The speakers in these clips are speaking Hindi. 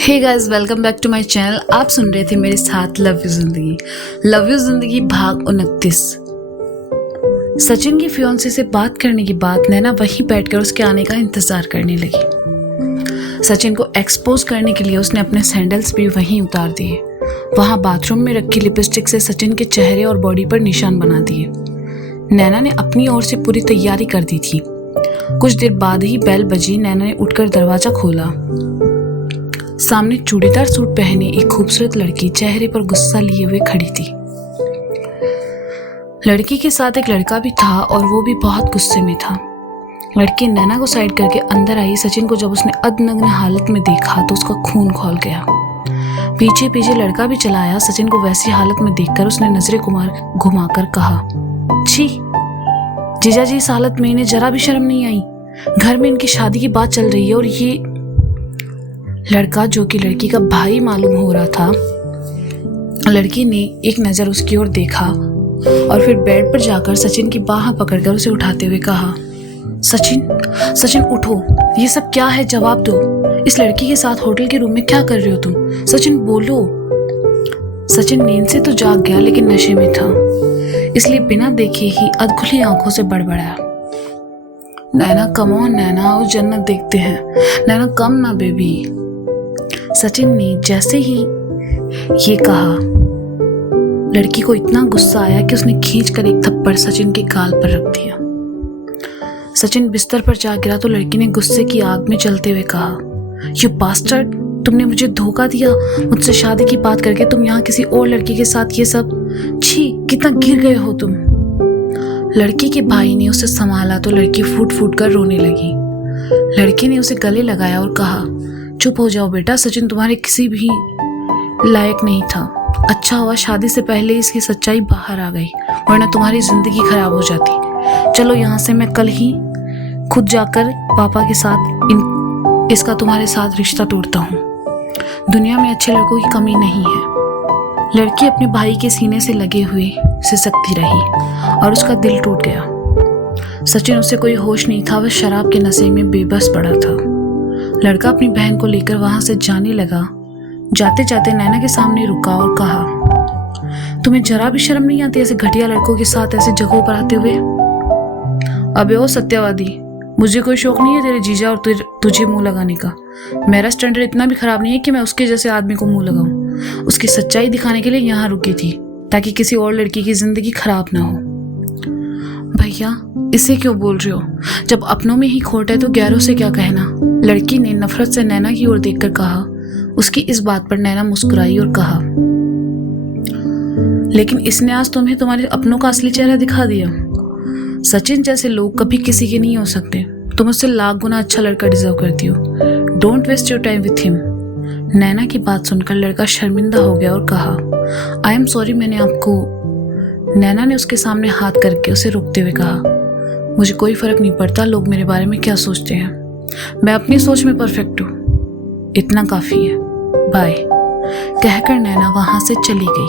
Hey guys, welcome back to my channel. आप सुन रहे थे मेरे साथ love you Zindagi. Love you Zindagi भाग 29। सचिन की फियांसे से बात करने के बाद नैना वहीं बैठकर उसके आने का इंतजार करने लगी। सचिन को एक्सपोज करने के लिए उसने अपने सैंडल्स भी वहीं उतार दिए। वहां बाथरूम में रखी लिपस्टिक से सचिन के चेहरे और बॉडी पर निशान बना दिए। नैना ने अपनी ओर से पूरी तैयारी कर दी थी। कुछ देर बाद ही बेल बजी। नैना ने उठकर दरवाजा खोला। सामने चूड़ीदार सूट पहने एक खूबसूरत लड़की चेहरे पर गुस्सा लिए हुए खड़ी थी। लड़की के साथ एक लड़का भी था और वो भी बहुत गुस्से में था। लड़की नैना को साइड करके अंदर आई। सचिन को जब उसने अधनग्न हालत में देखा तो उसका खून खौल गया। पीछे पीछे लड़का भी चला आया। सचिन को वैसी हालत में देखकर उसने नजरें घुमाकर कहा, छी जीजा जी, इस हालत में इन्हें जरा भी शर्म नहीं आई। घर में इनकी शादी की बात चल रही है और ये लड़का, जो कि लड़की का भाई मालूम हो रहा था, लड़की ने एक नज़र उसकी ओर देखा और फिर बेड पर जाकर सचिन की बाह पकड़कर उसे उठाते हुए कहा, सचिन उठो, ये सब क्या है, जवाब दो। इस लड़की के साथ होटल के रूम में क्या कर रहे हो तुम? सचिन बोलो। सचिन नींद से तो जाग गया लेकिन नशे में था, इसलिए बिना देखे ही अधखुली आंखों से बड़बड़ाया, नैना कम ऑन नैना, और जन्नत देखते हैं। नैना कम ना बेबी। सचिन ने जैसे ही ये कहा, लड़की को इतना गुस्सा आया कि उसने खींचकर एक थप्पड़ सचिन के गाल पर रख दिया। सचिन बिस्तर पर जा गिरा तो लड़की ने गुस्से की आग में जलते हुए कहा, यू बास्टर्ड, तुमने मुझे धोखा दिया। मुझसे शादी की बात करके तुम यहाँ किसी और लड़की के साथ ये सब। छी, कितना गिर गए हो तुम। लड़की के भाई ने उसे संभाला तो लड़की फूट फूट कर रोने लगी। लड़की ने उसे गले लगाया और कहा, चुप हो जाओ बेटा, सचिन तुम्हारे किसी भी लायक नहीं था। अच्छा हुआ शादी से पहले इसकी सच्चाई बाहर आ गई, वरना तुम्हारी जिंदगी खराब हो जाती। चलो यहाँ से, मैं कल ही खुद जाकर पापा के साथ इसका तुम्हारे साथ रिश्ता तोड़ता हूँ। दुनिया में अच्छे लड़कों की कमी नहीं है। लड़की अपने भाई के सीने से लगे हुए सिसकती रही और उसका दिल टूट गया। सचिन, उसे कोई होश नहीं था, वह शराब के नशे में बेबस पड़ा था। लड़का अपनी बहन को लेकर वहां से जाने लगा। जाते जाते नैना के सामने रुका और कहा, तुम्हें जरा भी शर्म नहीं आती ऐसे घटिया लड़कों के साथ ऐसे जगहों पर आते हुए? अबे ओ सत्यवादी, मुझे कोई शौक नहीं है तेरे जीजा और तुझे मुंह लगाने का। मेरा स्टैंडर्ड इतना भी खराब नहीं है कि मैं उसके जैसे आदमी को मुंह लगाऊं। उसकी सच्चाई दिखाने के लिए यहाँ रुकी थी ताकि किसी और लड़की की जिंदगी खराब ना हो। भैया, इसे क्यों बोल रहे हो? जब अपनों में ही खोट है तो गैरों से क्या कहना? लड़की ने नफरत से नैना की ओर देखकर कहा। उसकी इस बात पर नैना मुस्कुराई और कहा, लेकिन इसने आज तुम्हें तुम्हारे अपनों का असली चेहरा दिखा दिया। सचिन जैसे लोग कभी किसी के नहीं हो सकते। तुम उससे लाख गुना अच्छा लड़का डिजर्व करती हो। Don't waste your time with him. Naina की बात सुनकर लड़का शर्मिंदा हो गया और कहा, आई एम सॉरी, मैंने आपको। नैना ने उसके सामने हाथ करके उसे रोकते हुए कहा, मुझे कोई फर्क नहीं पड़ता लोग मेरे बारे में क्या सोचते हैं। मैं अपनी सोच में परफेक्ट हूँ, इतना काफी है, बाय। कहकर नैना वहां से चली गई।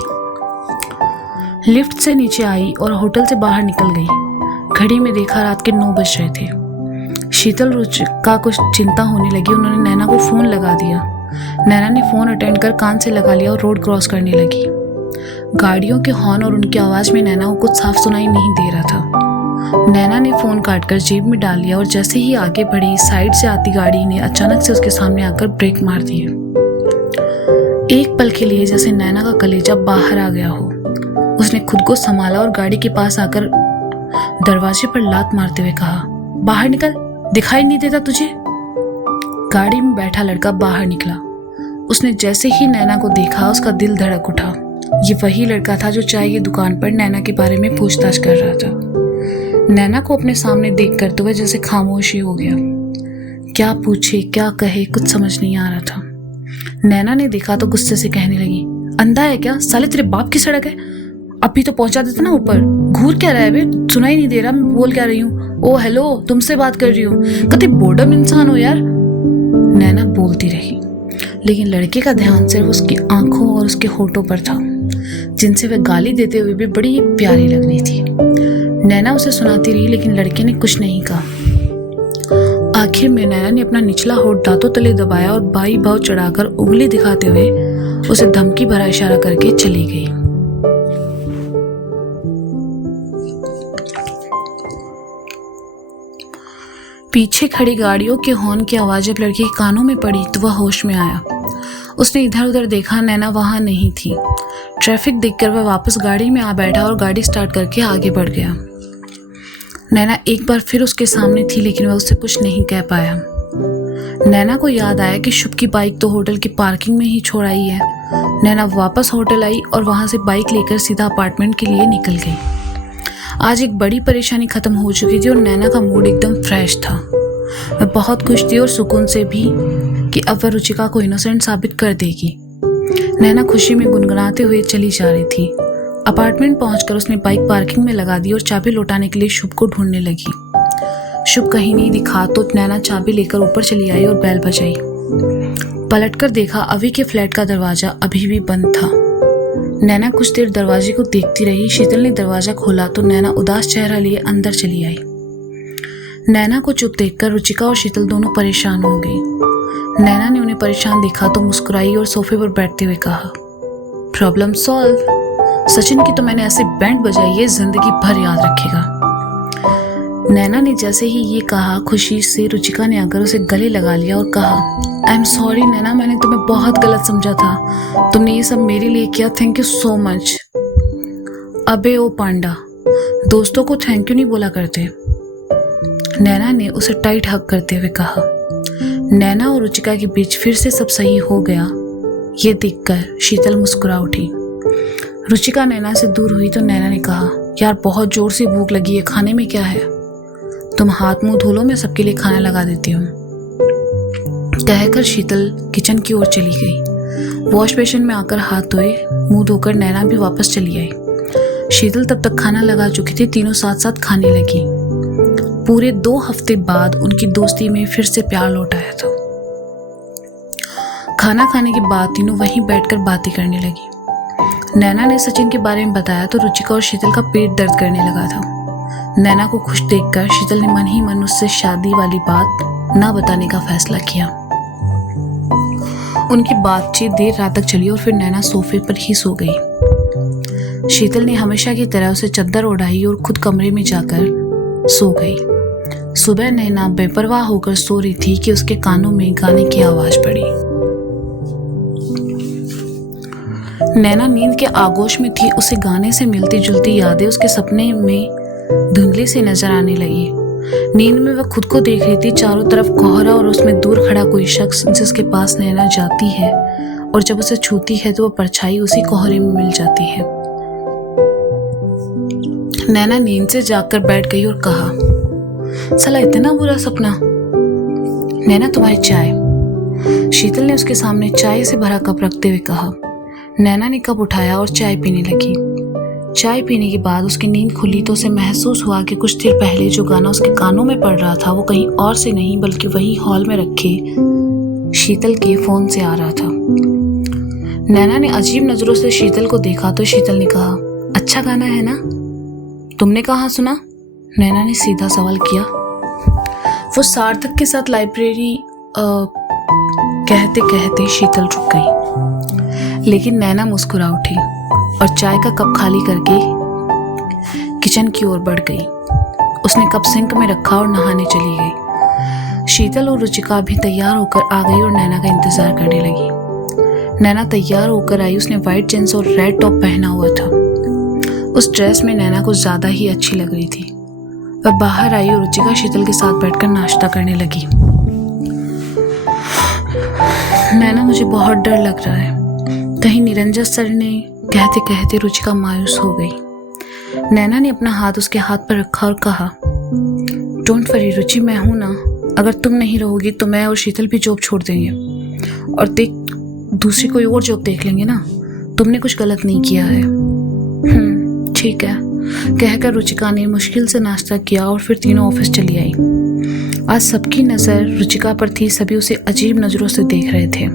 लिफ्ट से नीचे आई और होटल से बाहर निकल गई। घड़ी में देखा रात के 9 बज रहे थे। शीतल रुचि का कुछ चिंता होने लगी। उन्होंने नैना को फोन लगा दिया। नैना ने फोन अटेंड कर कान से लगा लिया और रोड क्रॉस करने लगी। गाड़ियों के हॉर्न और उनकी आवाज में नैना को कुछ साफ सुनाई नहीं दे रहा था। नैना ने फोन काटकर जेब में डाल लिया और जैसे ही आगे बढ़ी, साइड से आती गाड़ी ने अचानक से उसके सामने आकर ब्रेक मार दिए। एक पल के लिए जैसे नैना का कलेजा बाहर आ गया हो। उसने खुद को संभाला और गाड़ी के पास आकर दरवाजे पर लात मारते हुए कहा, बाहर निकल, दिखाई नहीं देता तुझे? गाड़ी में बैठा लड़का बाहर निकला। उसने जैसे ही नैना को देखा उसका दिल धड़क उठा। ये वही लड़का था जो चाय की दुकान पर नैना के बारे में पूछताछ कर रहा था। नैना को अपने सामने देखकर तो वह जैसे खामोशी हो गया। क्या पूछे क्या कहे कुछ समझ नहीं आ रहा था। नैना ने देखा तो गुस्से से कहने लगी, अंधा है क्या साले, तेरे बाप की सड़क है, अभी तो पहुंचा देता ना ऊपर। घूर क्या रहा है बे, सुनाई नहीं दे रहा मैं बोल क्या रही हूँ? ओ हेलो, तुमसे बात कर रही हूँ, कतई बोर्डम इंसान हो यार। नैना बोलती रही लेकिन लड़के का ध्यान सिर्फ उसकी आंखों और उसके होठों पर था, जिनसे वह गाली देते हुए भी बड़ी प्यारी लग रही थी। नैना उसे सुनाती रही लेकिन लड़के ने कुछ नहीं कहा। आखिर में नैना ने अपना निचला होठ दांतों तले दबाया और बाई भाव चढ़ाकर उंगली दिखाते हुए उसे धमकी भरा इशारा करके चली गई। पीछे खड़ी गाड़ियों के हॉर्न की आवाज जब लड़की के कानों में पड़ी तो वह होश में आया। उसने इधर उधर देखा, नैना वहां नहीं थी। ट्रैफिक देखकर वह वापस गाड़ी में आ बैठा और गाड़ी स्टार्ट करके आगे बढ़ गया। नैना एक बार फिर उसके सामने थी, लेकिन वह उससे कुछ नहीं कह पाया। नैना को याद आया कि शुभ की बाइक तो होटल की पार्किंग में ही छोड़ आई है। नैना वापस होटल आई और वहां से बाइक लेकर सीधा अपार्टमेंट के लिए निकल गई। आज एक बड़ी परेशानी खत्म हो चुकी थी और नैना का मूड एकदम फ्रेश था। वह बहुत खुश थी और सुकून से भी कि अब वह रुचिका को इनोसेंट साबित कर देगी। नैना खुशी में गुनगुनाते हुए चली जा रही थी। अपार्टमेंट पहुंचकर उसने बाइक पार्किंग में लगा दी और चाबी लौटाने के लिए शुभ को ढूंढने लगी। शुभ कहीं नहीं दिखा तो नैना चाबी लेकर ऊपर चली आई और बेल बजाई। पलटकर देखा, अभी के फ्लैट का दरवाजा अभी भी बंद था। नैना कुछ देर दरवाजे को देखती रही। शीतल ने दरवाजा खोला तो नैना उदास चेहरा लिए अंदर चली आई। नैना को चुप देखकर रुचिका और शीतल दोनों परेशान हो गई। नैना ने उन्हें परेशान देखा तो मुस्कुराई और सोफे पर बैठते हुए कहा, प्रॉब्लम सॉल्व। सचिन की तो मैंने ऐसे बैंड बजाई है, जिंदगी भर याद रखेगा। नैना ने जैसे ही ये कहा, खुशी से रुचिका ने आकर उसे गले लगा लिया और कहा, आई एम सॉरी नैना, मैंने तुम्हें बहुत गलत समझा था। तुमने ये सब मेरे लिए किया, थैंक यू सो मच। अबे ओ पांडा, दोस्तों को थैंक यू नहीं बोला करते। नैना ने उसे टाइट हग करते हुए कहा। नैना और रुचिका के बीच फिर से सब सही हो गया, ये देखकर शीतल मुस्कुरा उठी। रुचिका नैना से दूर हुई तो नैना ने कहा, यार बहुत जोर से भूख लगी है, खाने में क्या है? तुम हाथ मुंह धो लो, मैं सबके लिए खाना लगा देती हूँ। कहकर शीतल किचन की ओर चली गई। वॉश बेसिन में आकर हाथ धोए, मुंह धोकर नैना भी वापस चली आई। शीतल तब तक खाना लगा चुकी थी, तीनों साथ साथ खाने लगी। पूरे 2 हफ्ते बाद उनकी दोस्ती में फिर से प्यार लौट आया था। खाना खाने के बाद तीनों वहीं बैठकर बातें करने लगी। नैना ने सचिन के बारे में बताया तो रुचिका और शीतल का पेट दर्द करने लगा था। नैना को खुश देखकर शीतल ने मन ही मन उससे शादी वाली बात ना बताने का फैसला किया। उनकी बातचीत देर रात तक चली और फिर नैना सोफे पर ही सो गई। शीतल ने हमेशा की तरह उसे चादर ओढ़ाई और खुद कमरे में जाकर सो गई। सुबह नैना बेपरवाह होकर सो रही थी कि उसके कानों में गाने की आवाज पड़ी। नैना नींद के आगोश में थी। उसे गाने से मिलती जुलती यादें उसके सपने में धुंधली सी नजर आने लगी। नींद में वह खुद को देख रही थी, चारों तरफ कोहरा और उसमें दूर खड़ा कोई शख्स जिसके पास नैना जाती है और जब उसे छूती है तो वह परछाई उसी कोहरे में मिल जाती है। नैना नींद से जागकर बैठ गई और कहा, साला इतना बुरा सपना। नैना तुम्हारी चाय। शीतल ने उसके सामने चाय से भरा कप रखते हुए कहा। नैना ने कप उठाया और चाय पीने लगी। चाय पीने के बाद उसकी नींद खुली तो उसे महसूस हुआ कि कुछ देर पहले जो गाना उसके कानों में पड़ रहा था वो कहीं और से नहीं बल्कि वही हॉल में रखे शीतल के फोन से आ रहा था। नैना ने अजीब नजरों से शीतल को देखा तो शीतल ने कहा, अच्छा गाना है ना, तुमने कहाँ सुना? नैना ने सीधा सवाल किया। वो सार्थक के साथ लाइब्रेरी कहते कहते शीतल रुक गई, लेकिन नैना मुस्कुरा उठी और चाय का कप खाली करके किचन की ओर बढ़ गई। उसने कप सिंक में रखा और नहाने चली गई। शीतल और रुचिका भी तैयार होकर आ गई और नैना का इंतजार करने लगी। नैना तैयार होकर आई। उसने व्हाइट जींस और रेड टॉप पहना हुआ था। उस ड्रेस में नैना कुछ ज्यादा ही अच्छी लग रही थी। वह बाहर आई और रुचिका शीतल के साथ बैठकर नाश्ता करने लगी। नैना, मुझे बहुत डर लग रहा है, कहीं निरंजन सर ने, कहते कहते रुचिका मायूस हो गई। नैना ने अपना हाथ उसके हाथ पर रखा और कहा, डोंट वरी रुचि, मैं हूं ना, अगर तुम नहीं रहोगी तो मैं और शीतल भी जॉब छोड़ देंगे और दूसरी कोई और जॉब देख लेंगे ना। तुमने कुछ गलत नहीं किया है। ठीक है, कहकर रुचिका ने मुश्किल से नाश्ता किया और फिर तीनों ऑफिस चली आई। आज सबकी नजर रुचिका पर थी, सभी उसे अजीब नजरों से देख रहे थे।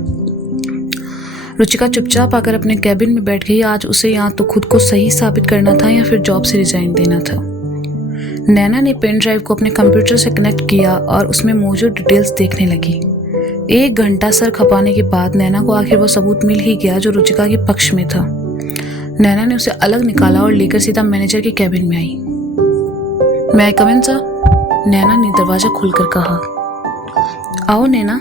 रुचिका चुपचाप आकर अपने कैबिन में बैठ गई। आज उसे या तो खुद को सही साबित करना था या फिर जॉब से रिजाइन देना था। नैना ने पेन ड्राइव को अपने कंप्यूटर से कनेक्ट किया और उसमें मौजूद डिटेल्स देखने लगी। 1 घंटा सर खपाने के बाद नैना को आखिर वो सबूत मिल ही गया जो रुचिका के पक्ष में था। नैना ने उसे अलग निकाला और लेकर सीधा मैनेजर के कैबिन में आई। मैं आई कम इन सर? नैना ने दरवाजा खोलकर कहा। आओ नैना,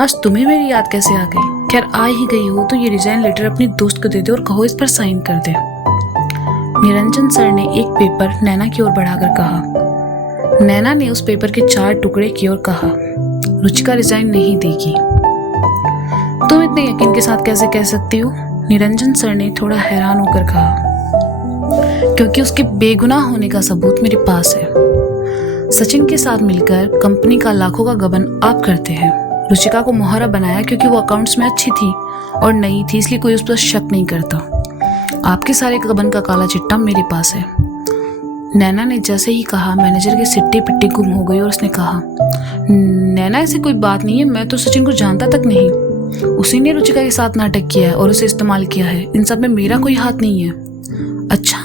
आज तुम्हें मेरी याद कैसे आ गई? खैर आ ही गई हो तो ये रिजाइन लेटर अपनी दोस्त को दे दे और कहो इस पर साइन कर दे। निरंजन सर ने एक पेपर नैना की ओर बढ़ाकर कहा। नैना ने उस पेपर के 4 टुकड़े किए और कहा, रुचिका रिजाइन नहीं देगी। तुम इतने यकीन के साथ कैसे कह सकती हो? निरंजन सर ने थोड़ा हैरान होकर कहा। क्योंकि उसके बेगुनाह होने का सबूत मेरे पास है। सचिन के साथ मिलकर कंपनी का लाखों का गबन आप करते हैं। रुचिका को मोहरा बनाया क्योंकि वो अकाउंट्स में अच्छी थी और नई थी, इसलिए कोई उस पर शक नहीं करता। आपके सारे गबन का काला चिट्टा मेरे पास है। नैना ने जैसे ही कहा मैनेजर की सिट्टी पिट्टी गुम हो गई और उसने कहा, नैना ऐसी कोई बात नहीं है, मैं तो सचिन को जानता तक नहीं। उसी ने रुचिका के साथ नाटक किया है और उसे इस्तेमाल किया है। इन सब में मेरा कोई हाथ नहीं है। अच्छा,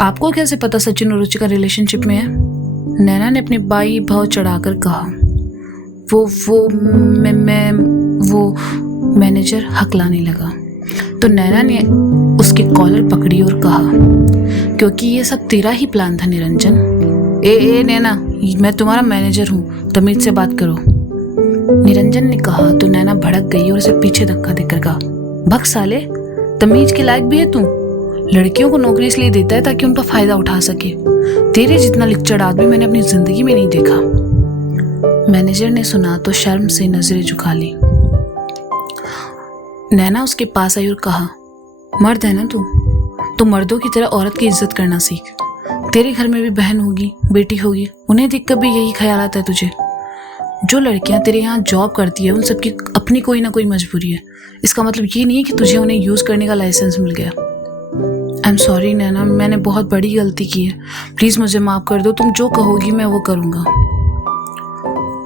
आपको कैसे पता सचिन और रुचिका रिलेशनशिप में है? नैना ने अपनी बाई भाव चढ़ाकर कहा। वो मैनेजर हकलाने लगा तो नैना ने उसकी कॉलर पकड़ी और कहा, क्योंकि ये सब तेरा ही प्लान था निरंजन। ए नैना, मैं तुम्हारा मैनेजर हूँ, तमीज से बात करो। निरंजन ने कहा तो नैना भड़क गई और उसे पीछे धक्का देकर कहा, भग साले, तमीज के लायक भी है तू? लड़कियों को नौकरी इसलिए देता है ताकि उनका फायदा उठा सके। तेरे जितना लिक्चड़ आदमी मैंने अपनी जिंदगी में नहीं देखा। मैनेजर ने सुना तो शर्म से नजरें झुका ली। नैना उसके पास आई और कहा, मर्द है ना तू, तो मर्दों की तरह औरत की इज्जत करना सीख। तेरे घर में भी बहन होगी, बेटी होगी, उन्हें देखकर भी यही ख्याल आता है तुझे? जो लड़कियां तेरे यहाँ जॉब करती है उन सबकी अपनी कोई ना कोई मजबूरी है। इसका मतलब ये नहीं है कि तुझे उन्हें यूज करने का लाइसेंस मिल गया। आई एम सॉरी नैना, मैंने बहुत बड़ी गलती की है, प्लीज मुझे माफ कर दो। तुम जो कहोगी मैं वो करूंगा।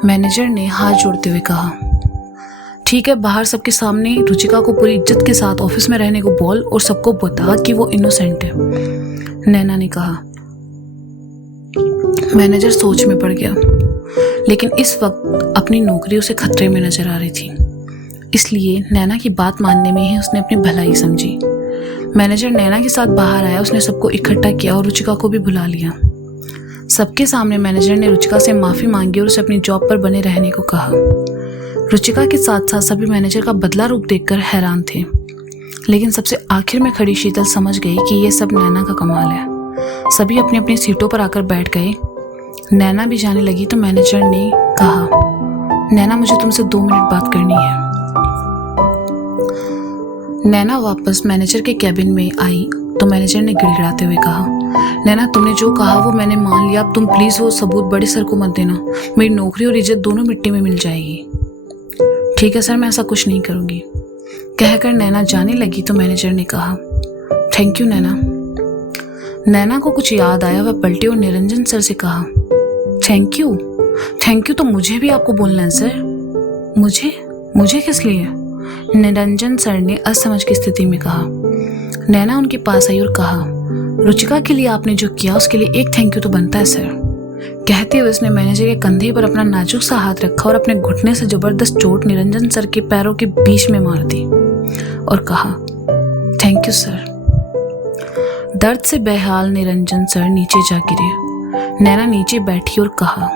मैनेजर ने हाथ जोड़ते हुए कहा, ठीक है, बाहर सबके सामने रुचिका को पूरी इज्जत के साथ ऑफिस में रहने को बोल और सबको बता कि वो इनोसेंट है। नैना ने कहा। मैनेजर सोच में पड़ गया, लेकिन इस वक्त अपनी नौकरी उसे खतरे में नजर आ रही थी, इसलिए नैना की बात मानने में ही उसने अपनी भलाई समझी। मैनेजर नैना के साथ बाहर आया, उसने सबको इकट्ठा किया और रुचिका को भी बुला लिया। सबके सामने मैनेजर ने रुचिका से माफी मांगी और उसे अपनी जॉब पर बने रहने को कहा। रुचिका के साथ साथ सभी मैनेजर का बदला रूप देखकर हैरान थे, लेकिन सबसे आखिर में खड़ी शीतल समझ गई कि ये सब नैना का कमाल है। सभी अपनी अपनी सीटों पर आकर बैठ गए। नैना भी जाने लगी तो मैनेजर ने कहा, नैना मुझे तुमसे 2 मिनट बात करनी है। नैना वापस मैनेजर के कैबिन में आई तो मैनेजर ने गिड़गिड़ाते हुए कहा, नैना तुमने जो कहा वो मैंने मान लिया, अब तुम प्लीज वो सबूत बड़े सर को मत देना, मेरी नौकरी और इज्जत दोनों मिट्टी में मिल जाएगी। ठीक है सर, मैं ऐसा कुछ नहीं करूंगी। कहकर नैना जाने लगी तो मैनेजर ने कहा, थैंक यू नैना। नैना को कुछ याद आया, वह पलटी और निरंजन सर से कहा, थैंक यू तो मुझे भी आपको बोलना है सर। मुझे किस लिए? निरंजन सर ने असमझ की स्थिति में कहा। नैना उनके पास आई और कहा, रुचिका के लिए आपने जो किया उसके लिए एक थैंक यू तो बनता है सर। कहते हुए उसने मैनेजर के कंधे पर अपना नाजुक सा हाथ रखा और अपने घुटने से जबरदस्त चोट निरंजन सर के पैरों के बीच में मार दी और कहा, थैंक यू सर। दर्द से बेहाल निरंजन सर नीचे जा गिरे। नैना नीचे बैठी और कहा,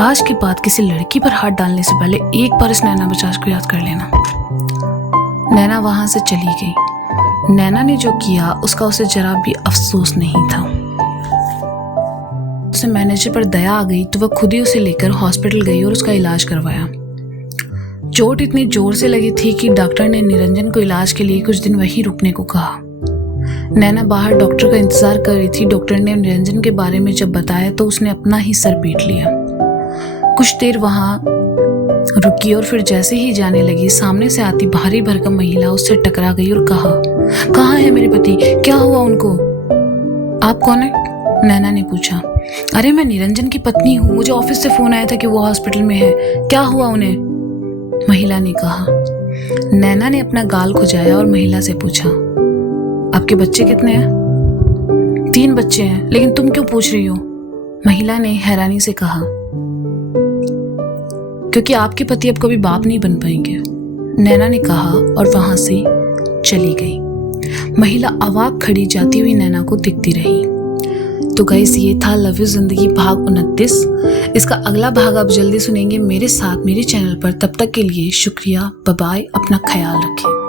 आज के बाद किसी लड़की पर हाथ डालने से पहले एक बार इस नैना बजाज को याद कर लेना। नैना वहां से चली गई। नैना ने जो किया उसका उसे जरा भी अफसोस नहीं था। उसे मैनेजर पर दया आ गई तो वह खुद ही उसे लेकर हॉस्पिटल गई और उसका इलाज करवाया। चोट इतनी जोर से लगी थी कि डॉक्टर ने निरंजन को इलाज के लिए कुछ दिन वहीं रुकने को कहा। नैना बाहर डॉक्टर का इंतजार कर रही थी। डॉक्टर ने निरंजन के बारे में जब बताया तो उसने अपना ही सर पीट लिया। कुछ देर वहां रुकी और फिर जैसे ही जाने लगी, सामने से आती भारी भरकम महिला उससे टकरा गई और कहा, कहाँ है मेरे पति? क्या हुआ उनको? आप कौन है? नैना ने पूछा। अरे मैं निरंजन की पत्नी हूँ, मुझे ऑफिस से फोन आया था कि वो हॉस्पिटल में है, क्या हुआ उन्हें? महिला ने कहा। नैना ने अपना गाल खुजाया और महिला से पूछा, आपके बच्चे कितने हैं? 3 बच्चे हैं, लेकिन तुम क्यों पूछ रही हो? महिला ने हैरानी से कहा। क्योंकि आपके पति अब कभी बाप नहीं बन पाएंगे, नैना ने कहा और वहां से चली गई। महिला अवाक खड़ी जाती हुई नैना को दिखती रही। तो गाइस, ये था लव यू जिंदगी भाग 29। इसका अगला भाग आप जल्दी सुनेंगे मेरे साथ मेरे चैनल पर। तब तक के लिए शुक्रिया, बाय बाय, अपना ख्याल रखें।